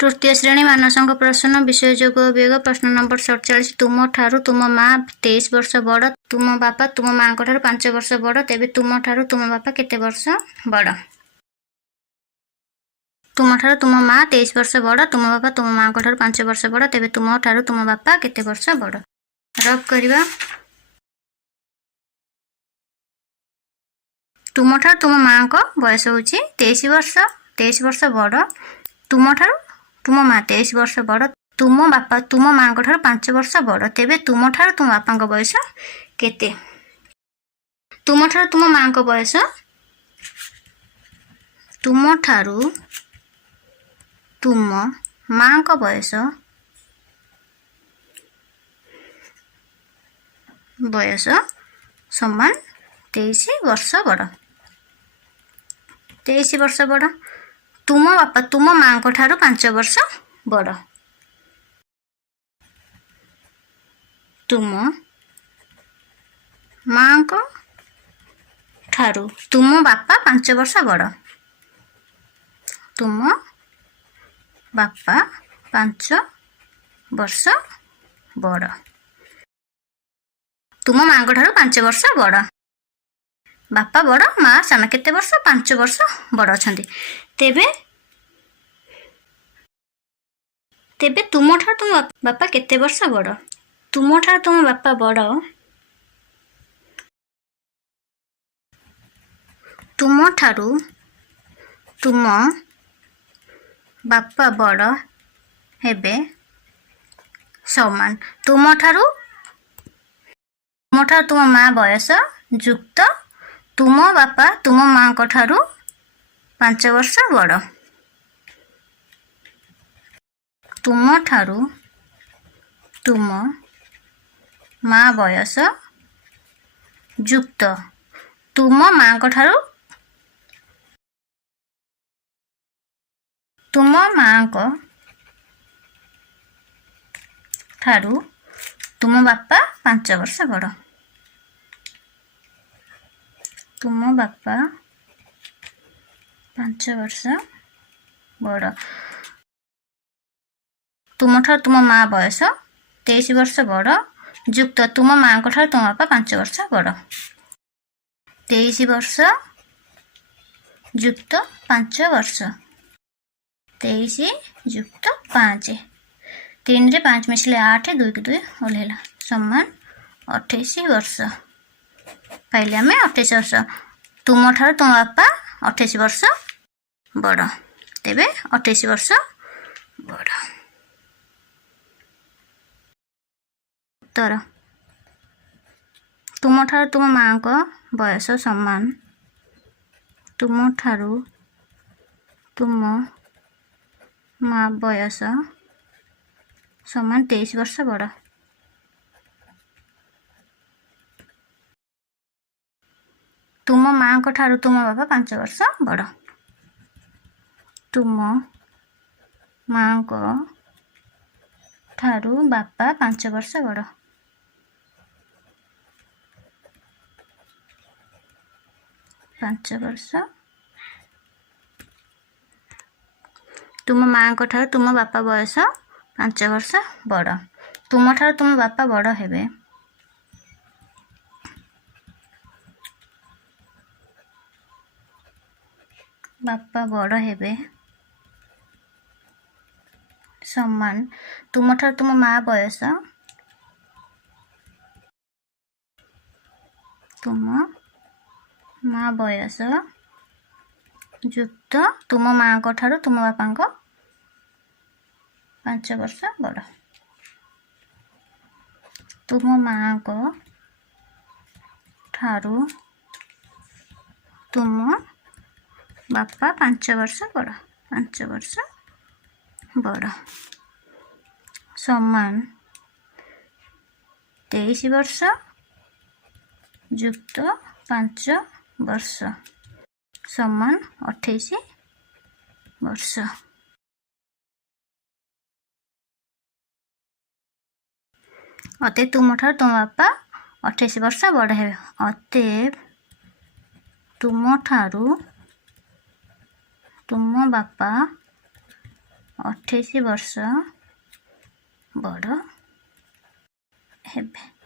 तृतीय श्रेणी मानसंक प्रश्न विषय जोग वियोग प्रश्न नंबर 47 तुम ठारू तुम माँ 23 वर्ष बड़ तुम बापा तुम माँ ठारू 5 वर्ष बड़ तेबे तुम ठारू तुम बापा केते वर्ष बड़। तुम ठारू तुम माँ 23 वर्ष बड़ तुम बापा तुम माँ ठारू 5 वर्ष बड़ तेबे तुम ठारू तुम बापा केते वर्ष बड़। रफ करवा तुम ठारू तुम माँ को बयस होची 23 वर्ष 23 वर्ष बड़ तुम ठारू तुम माँ 23 वर्ष बड़ तुम बापा तुम माँ ठारू 5 वर्ष बड़ तेबे तुम ठारू तुम बापा को बयस केते। तुम ठारू तुम माँ को बयस तुम ठारू तुम माँ को बयस बयस समान 23 वर्ष बड़ 23 वर्ष बड़ तुम बापा तुम माँ को ठारू 5 वर्ष बड़ तुम माँ को ठारू तुम बापा 5 वर्ष बड़ तुम बापा 5 वर्ष बड़ तुम माँ को ठारू 5 वर्ष बड़ बापा बड़ माँ साना केते वर्ष 5 वर्ष बड़ अछंती तेबे तेबे तुम ठारू तुम बापा केते वर्ष बड़ तुम ठारू तुम बापा बड़ तुम ठारू तुम बापा बड़ हेबे समान तुम ठारू तुम माँ बयस जुक्त तुम बापा तुम माँ को ठारू 5 वर्ष बड़ तुम ठारू तुम माँ बयस जुक्त तुम माँ को ठारू तुम माँ को ठारू तुम बापा 5 वर्ष बड़ तुम बापा 5 वर्ष बड़ तुम ठारू तुम माँ बयस 23 वर्ष बड़ जुक्त तुम माँ को ठारू तुम बापा 5 वर्ष बड़ 23 वर्ष जुक्त 5 वर्ष 23 जुक्त 5 3 रे 5 मिसले 8 2 की 2 ओल्हेला समान 28 वर्ष पाइले आम 28 वर्ष तुम ठारू तुम बापा 28 वर्ष बड़ तेबे 28 वर्ष बड़। उत्तर तुम ठारू तुम माँ को बयस समान तुम ठारू तुम माँ बयस समान 23 वर्ष बड़। तुम माँ को ठारू तुम बापा 5 वर्ष बड़ तुम माँ को ठारू बापा 5 वर्ष बड़ पांच वर्ष तुम माँ को ठारू तुम बापा बयस 5 वर्ष बड़ तुम ठारू तुम बापा बड़ हेबे बापा बड़ हेबे समान तुम ठारू तुम माँ बयस तुम माँ बयस जुक्त तुम माँ को ठारू तुम बापा को 5 वर्ष बड़ तुम माँ को ठारू तुम बापा 5 वर्ष बड़ 5 वर्ष बड़ समान 23 वर्ष जुक्त 5 वर्ष समान 28 वर्ष। अते तुम ठारू तुम बापा 28 वर्ष बड़ हेबे अते तुम ठारू तुम बापा 28 ବର୍ଷ ବଡ଼ ହେବେ।